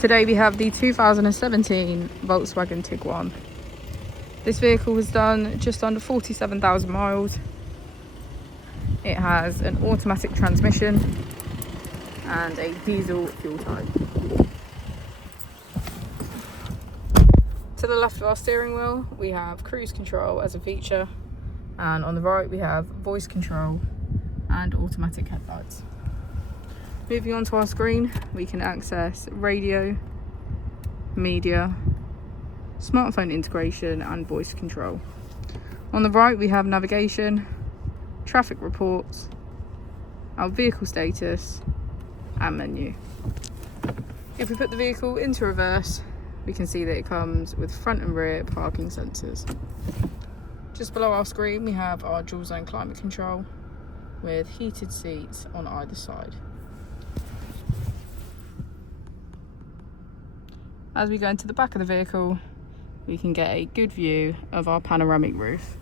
Today we have the 2017 Volkswagen Tiguan. This vehicle was done just under 47,000 miles. It has an automatic transmission and a diesel fuel type. To the left of our steering wheel we have cruise control as a feature, and on the right we have voice control and automatic headlights. Moving on to our screen, we can access radio, media, smartphone integration and voice control. On the right we have navigation, traffic reports, our vehicle status and menu. If we put the vehicle into reverse, we can see that it comes with front and rear parking sensors. Just below our screen we have our dual zone climate control with heated seats on either side. As we go into the back of the vehicle, we can get a good view of our panoramic roof.